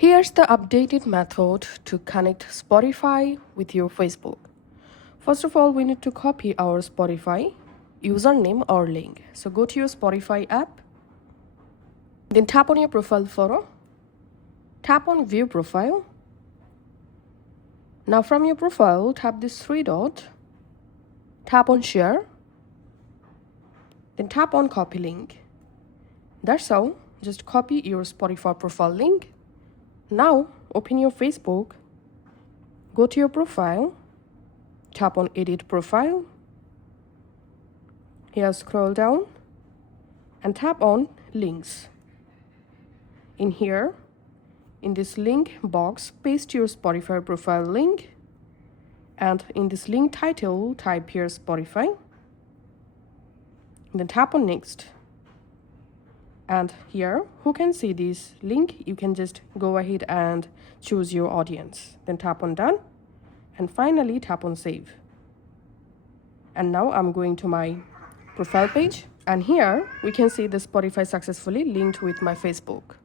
Here's the updated method to connect Spotify with your Facebook. First of all, we need to copy our Spotify username or link. So go to your Spotify app, then tap on your profile photo, tap on view profile. Now from your profile, tap this three dot, tap on share, then tap on copy link. That's all. Just copy your Spotify profile link. Now open your Facebook, go to your profile, tap on edit profile. Here scroll down and tap on links. In here, in this link box, paste your Spotify profile link, and in this link title, type here Spotify. Then tap on next. And here, who can see this link? You can just go ahead and choose your audience. Then tap on done. And finally, tap on save. And now I'm going to my profile page. And here, we can see the Spotify successfully linked with my Facebook.